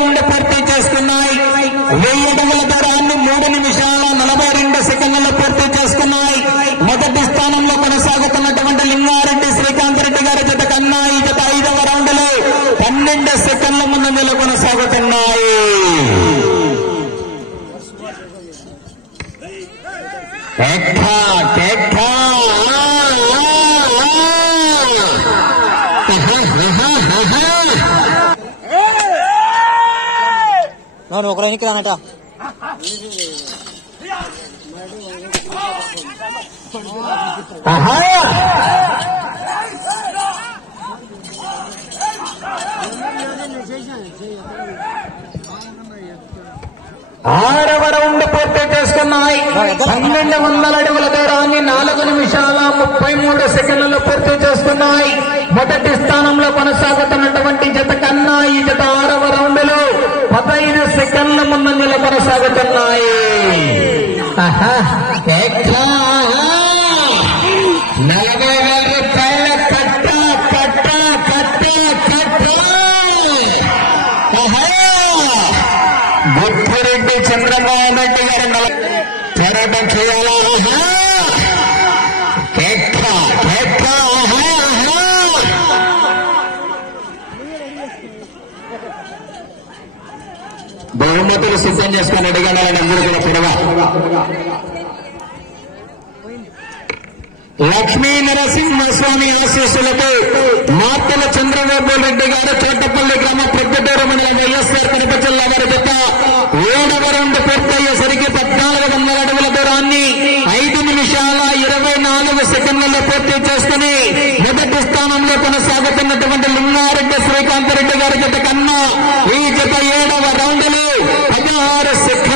Round పూర్తి చేసుకున్నాయి. 1000 అడుగుల దూరాన్ని 3 నిమిషాల 42 సెకండ్లలో పూర్తి చేసుకున్నాయి. మొదటి స్థానంలో కొనసాగుతున్నటువంటి లింగారెడ్డి శ్రీకాంత్ రెడ్డి గారి జత కన్నా ఈ జత 5వ రౌండ్లో 12 సెకండ్ల ముందంజలో కొనసాగుతున్నాయి. ఒకరు ఎన్నికి రానట ఆరవ రౌండ్ పూర్తి చేసుకున్నాయి. 1200 అడుగుల దూరాన్ని 4 నిమిషాల 33 సెకండ్లలో పూర్తి చేసుకున్నాయి. మొదటి స్థానంలో కొనసాగుతున్నటువంటి జత కన్నా ఈ జత 6వ రౌండ్ లో 15 సెకండ్ల ముందంజలో కొనసాగుతున్నాయి. 40,000 రూపాయల కట్ట కట్ట కట్ట కట్ట బుద్ధిరెడ్డి చంద్రమోహన్ రెడ్డి గారు పోరాటం చేయాలా? బహుమతులు సిద్ధం చేసుకుని అడిగాలని అందరూ కూడా పొడవా. లక్ష్మీ నరసింహస్వామి ఆశీస్సులతో మార్తెల చంద్రబాబు రెడ్డి గారు చోటపల్లి గ్రామ ప్రొద్దుటూరు మండలం వైఎస్ఆర్ కడప జిల్లా వారి జత 7వ రౌండ్ పూర్తయ్యేసరికి 1400 అడుగుల దూరాన్ని 5 నిమిషాల 24 సెకండ్లలో పూర్తి చేసుకుని మొదటి స్థానంలో కొనసాగుతున్నటువంటి లింగారెడ్డి శ్రీకాంత్ రెడ్డి గారి జత కన్నా ఈ జత 7వ రౌండ్ లో 16 సెకండ్లు